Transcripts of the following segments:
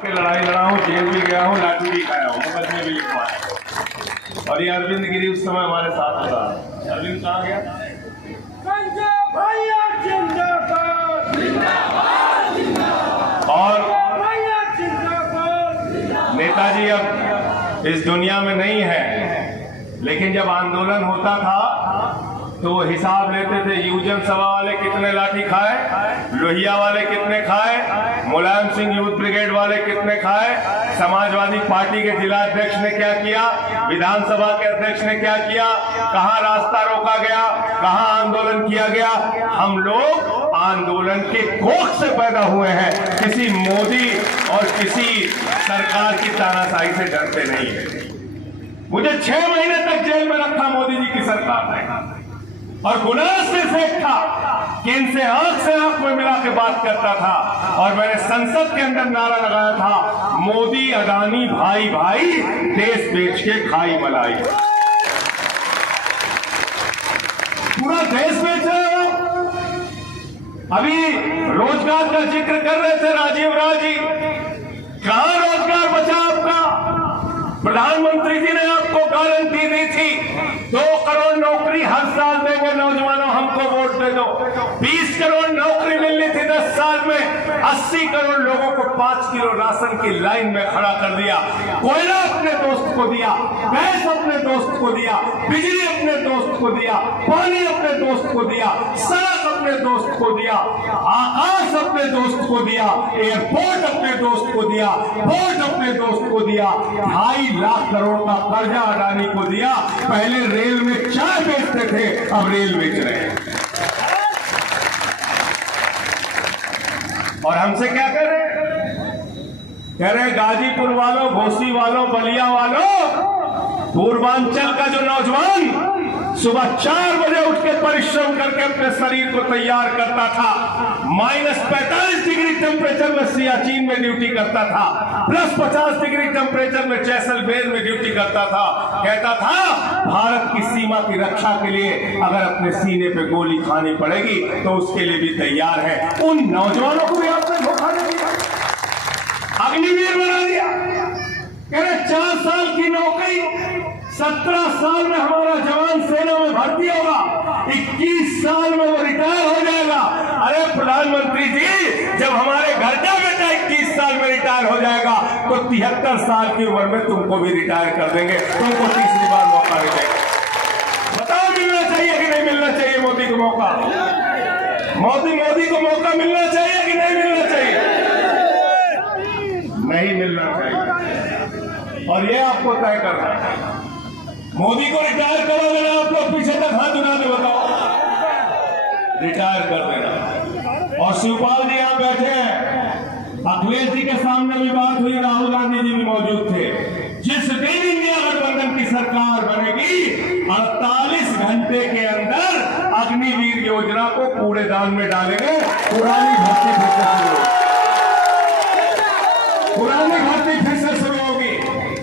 लड़ाई लड़ा हूँ, जेल भी गया हूँ, लाठी भी खाया हूँ, मुकदमे भी लिखवाए। और ये अरविंद गिरी उस समय हमारे साथ होता है। अरविंद कहाँ गया? और नेताजी अब इस दुनिया में नहीं है, लेकिन जब आंदोलन होता था तो वो हिसाब लेते थे, यूजन सभा वाले कितने लाठी खाए, लोहिया वाले कितने खाए, मुलायम सिंह यूथ ब्रिगेड वाले कितने खाए, समाजवादी पार्टी के जिला अध्यक्ष ने क्या किया, विधानसभा के अध्यक्ष ने क्या किया, कहां रास्ता रोका गया, कहां आंदोलन किया गया। हम लोग आंदोलन के कोख से पैदा हुए हैं, किसी मोदी और किसी सरकार की तानाशाही से डरते नहीं है। मुझे 6 महीने तक जेल में रखा मोदी जी की सरकार ने, और गुनाह सिर्फ एक था कि इनसे आंख से आंख में मिला के बात करता था। और मैंने संसद के अंदर नारा लगाया था, मोदी अडानी भाई भाई, देश बेच के खाई मलाई। पूरा देश बेच रहे हो। अभी रोजगार का जिक्र कर रहे थे राजीव राज जी, कहां रोजगार बचा आपका? प्रधानमंत्री जी ने आपको गारंटी दी थी 2 करोड़ नौकरी हर साल देंगे नौजवानों, हमको वोट दे दो। 20 करोड़ नौकरी मिलनी थी 10 साल में, 80 करोड़ लोगों को 5 किलो राशन की लाइन में खड़ा कर दिया। कोयला अपने दोस्त को दिया, गैस अपने दोस्त को दिया, बिजली अपने दोस्त को दिया, पानी अपने दोस्त को दिया, सड़क अपने दोस्त को दिया, आकाश अपने दोस्त को दिया, एयरपोर्ट अपने दोस्त को दिया, पोर्ट अपने दोस्त को दिया। 2.5 लाख करोड़ का कर्जा अडानी को दिया। पहले रेल में चाय बेचते थे, अब रेल बेच रहे हैं। और हमसे क्या कह रहे हैं? कह रहे हैं गाजीपुर वालों, घोसी वालों, बलिया वालों, पूर्वांचल का जो नौजवान सुबह 4 बजे उठ के परिश्रम करके अपने शरीर को तैयार करता था, -45 डिग्री टेम्परेचर में सियाचिन में ड्यूटी करता था, +50 डिग्री टेम्परेचर में जैसलमेर में ड्यूटी करता था, कहता था भारत की सीमा की रक्षा के लिए अगर अपने सीने पे गोली खानी पड़ेगी तो उसके लिए भी तैयार है। उन नौजवानों को भी आपने धोखा दे दिया, अग्निवीर बना दिया। कह रहे 4 साल की नौकरी, 17 साल में हमारा जवान सेना में भर्ती होगा, 21 साल में वो रिटायर हो जाएगा। अरे प्रधानमंत्री जी, जब हमारे घर का बेटा 21 साल में रिटायर हो जाएगा तो 73 साल की उम्र में तुमको भी रिटायर कर देंगे, तुमको तीसरी बार मौका नहीं देंगे। बताओ मिलना चाहिए कि नहीं मिलना चाहिए मोदी को मौका? मोदी को मौका मिलना चाहिए कि नहीं मिलना चाहिए? नहीं मिलना चाहिए। और ये आपको तय करना है। मोदी को रिटायर करो देना, आप लोग पीछे तक हाथ उठा दे, बताओ रिटायर कर देना। और शिवपाल जी यहाँ बैठे हैं, अखिलेश जी के सामने भी बात हुई, राहुल गांधी जी भी मौजूद थे। जिस दिन इंडिया गठबंधन की सरकार बनेगी, 48 घंटे के अंदर अग्निवीर योजना को कूड़ेदान में डालेंगे। पुरानी भर्ती फिर से शुरू होगी।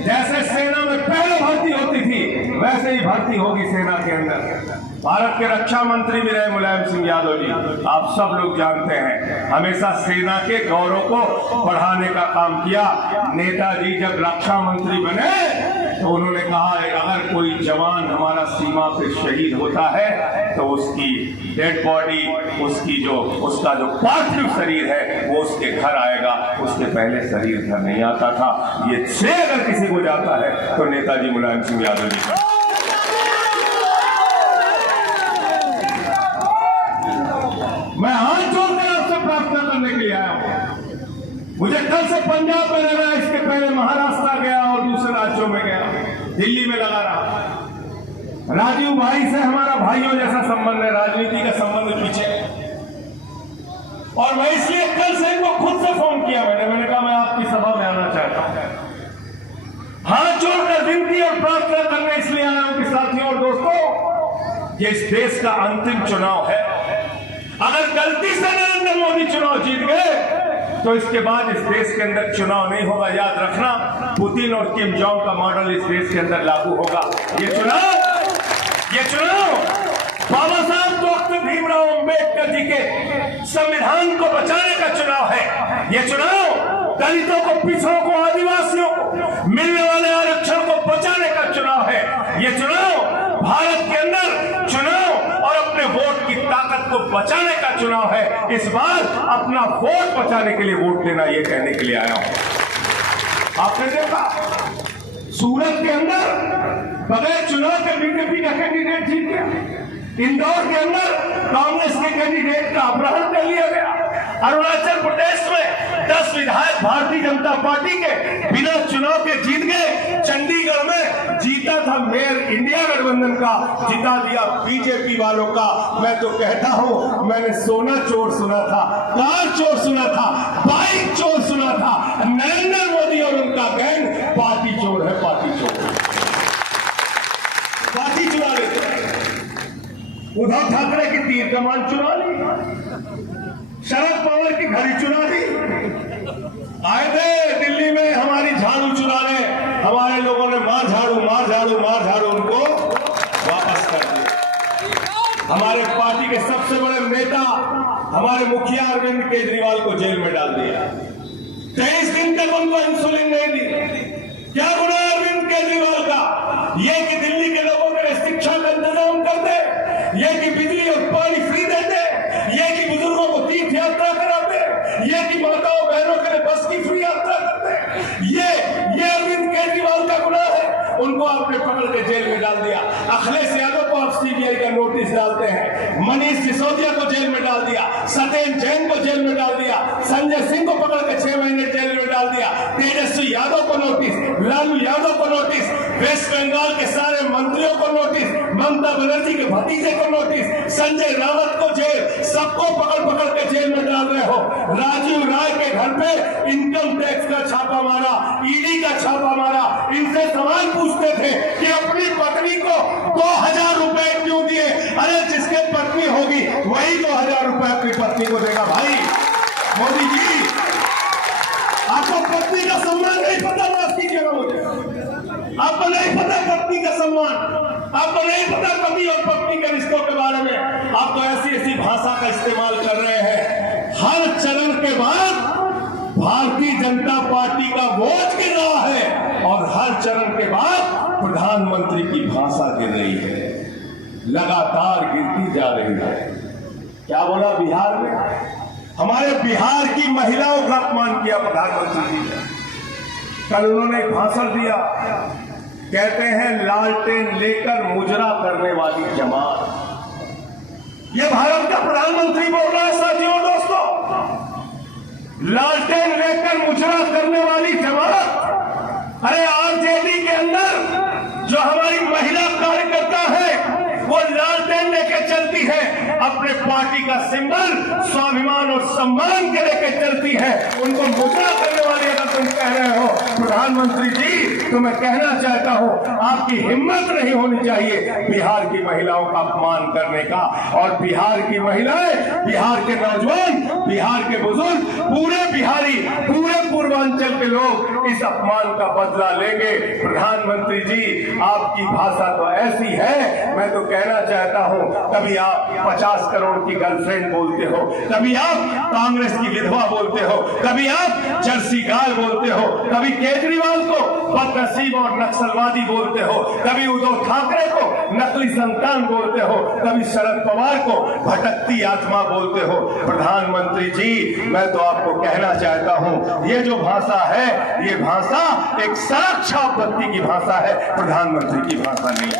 जैसे सेना में पहले भर्ती होती थी, वैसे ही भर्ती होगी सेना के अंदर। भारत के रक्षा मंत्री भी रहे मुलायम सिंह यादव जी, आप सब लोग जानते हैं, हमेशा सेना के गौरव को बढ़ाने का काम किया। नेताजी जब रक्षा मंत्री बने तो उन्होंने कहा अगर कोई जवान हमारा सीमा पे शहीद होता है तो उसकी डेड बॉडी, उसका जो पार्थिव शरीर है वो उसके घर आएगा, उसके पहले शरीर घर नहीं आता था। ये श्रेय अगर किसी को जाता है तो नेताजी मुलायम सिंह यादव जी का। मैं हाथ जोड़कर आपसे प्रार्थना करने के लिए आया हूं। मुझे कल से पंजाब में लगा, इसके पहले महाराष्ट्र गया और दूसरे राज्यों में गया, दिल्ली में लगा रहा। राजीव भाई से हमारा भाइयों जैसा संबंध है, राजनीति का संबंध पीछे। और मैं इसलिए कल से इनको खुद से फोन किया, मैंने कहा मैं आपकी सभा में आना चाहता हूं। हाथ जोड़कर विनती और प्रार्थना करने इसलिए आया हूं कि साथियों और दोस्तों, ये इस देश का अंतिम चुनाव है। अगर गलती से नरेंद्र मोदी चुनाव जीत गए तो इसके बाद इस देश के अंदर चुनाव नहीं होगा। याद रखना, पुतिन और किम जोंग का मॉडल इस देश के अंदर लागू होगा। ये चुनाव बाबा साहब डॉक्टर भीमराव अंबेडकर जी के संविधान को बचाने का चुनाव है। ये चुनाव दलितों को, पिछड़ों को, आदिवासियों को मिलने वाले आरक्षण को बचाने का चुनाव है। ये चुनाव भारत के अंदर चुनाव और अपने वोट की ताकत को बचाने का चुनाव है। इस बार अपना वोट बचाने के लिए वोट देना, ये कहने के लिए आया हूं। आपने देखा सूरत के अंदर बगैर चुनाव के बीजेपी का कैंडिडेट जीत गया। इंदौर के अंदर कांग्रेस के कैंडिडेट का अपहरण कर लिया गया। अरुणाचल प्रदेश में 10 विधायक भारतीय जनता पार्टी के बिना चुनाव के जीत गए। चंडीगढ़ में जीता था मेयर इंडिया गठबंधन का, जिता दिया बीजेपी वालों का। मैं तो कहता हूं, मैंने सोना चोर सुना था, कार चोर सुना था, बाइक चोर सुना था। नरेंद्र मोदी और उनका गैंग पार्टी चोर है, पार्टी चोर, पार्टी चुरा लेते। उद्धव ठाकरे की तीर कमान चुरा ली, शरद पवार की घड़ी चुरा दी। आए थे दिल्ली में हमारी झाड़ू चुराने, हमारे लोगों ने मार झाड़ू मार झाड़ू मार झाड़ू उनको वापस कर दिया। हमारे पार्टी के सबसे बड़े नेता हमारे मुखिया अरविंद केजरीवाल को जेल में डाल दिया। 23 दिन तक उनको इंसुलिन नहीं दी। क्या गुनाह अरविंद केजरीवाल का? यह कि दिल्ली के लोगों के लिए शिक्षा का इंतजाम कर दे, यह कि बिजली और पानी फ्री दे दे, यह कि बुजुर्गों को तीर्थ यात्रा कराते, यह कि माताओं बहनों के लिए बस की फ्री यात्रा करते, ये अरविंद केजरीवाल का गुनाह है। उनको आपने पकड़ के जेल में डाल दिया। अखिलेश यादव को आप सीबीआई का नोटिस डालते हैं, मनीष सिसोदिया को जेल में डाल दिया, सत्येंद्र जैन को जेल में डाल दिया, संजय सिंह को पकड़ के 6 महीने जेल में डाल दिया, तेजस्वी यादव को नोटिस, लालू यादव को नोटिस, वेस्ट बंगाल के सारे मंत्रियों को नोटिस, ममता बनर्जी के भतीजे को नोटिस, संजय रावत को जेल, सबको पकड़ पकड़ के जेल में डाल रहे हो। राजीव राय के घर पे इनकम टैक्स का छापा मारा, ईडी का छापा मारा। इनसे सवाल पूछते थे कि अपनी पत्नी को 2000 रुपए क्यों दिए? अरे जिसके पत्नी होगी वही 2000 रुपए अपनी पत्नी को देगा। भाई मोदी जी, आपको पत्नी का सम्मान नहीं पता? माफ कीजिएगा मुझे, आपको नहीं पता पत्नी का सम्मान, आपको नहीं पता पति और पत्नी के रिश्तों के बारे में। आप तो ऐसी ऐसी भाषा का इस्तेमाल कर रहे हैं। हर चरण के बाद भारतीय जनता पार्टी का वोट गिर रहा है और हर चरण के बाद प्रधानमंत्री की भाषा गिर रही है, लगातार गिरती जा रही है। क्या बोला बिहार में? हमारे बिहार की महिलाओं का अपमान किया प्रधानमंत्री जी ने। कल उन्होंने एक भाषण दिया, कहते हैं लालटेन लेकर मुजरा करने वाली जमात। ये भारत का प्रधानमंत्री बोल रहा है साथियों, दोस्तों, लालटेन लेकर मुजरा करने वाली जमात। अरे आरजेडी के अंदर जो हमारी महिला कार्यकर्ता है वो लालटेन लेके चलती है, अपने पार्टी का सिंबल स्वाभिमान और सम्मान के लेके चलती है। उनको मुजरा करने वाली अगर तुम कह रहे हो प्रधानमंत्री जी, तो मैं कहना चाहता हूं आपकी हिम्मत नहीं होनी चाहिए बिहार की महिलाओं का अपमान करने का। और बिहार की महिलाएं, बिहार के नौजवान, बिहार के बुजुर्ग, पूरे बिहारी, पूरे पूर्वांचल के लोग इस अपमान का बदला लेंगे। प्रधानमंत्री जी, आपकी भाषा तो ऐसी है, मैं तो कहना चाहता हूं, कभी आप 50 करोड़ की गर्लफ्रेंड बोलते हो, कभी आप कांग्रेस की विधवा बोलते हो, कभी आप जर्सी गाय बोलते हो, कभी केजरीवाल को बदनसीब और नक्सलवादी बोलते हो, कभी उद्धव ठाकरे को नकली संतान बोलते हो, कभी शरद पवार को भटकती आत्मा बोलते हो। प्रधानमंत्री जी, मैं तो आपको कहना चाहता हूं, ये जो भाषा है, ये भाषा एक सड़क छाप बत्ती की भाषा है, प्रधानमंत्री की भाषा नहीं।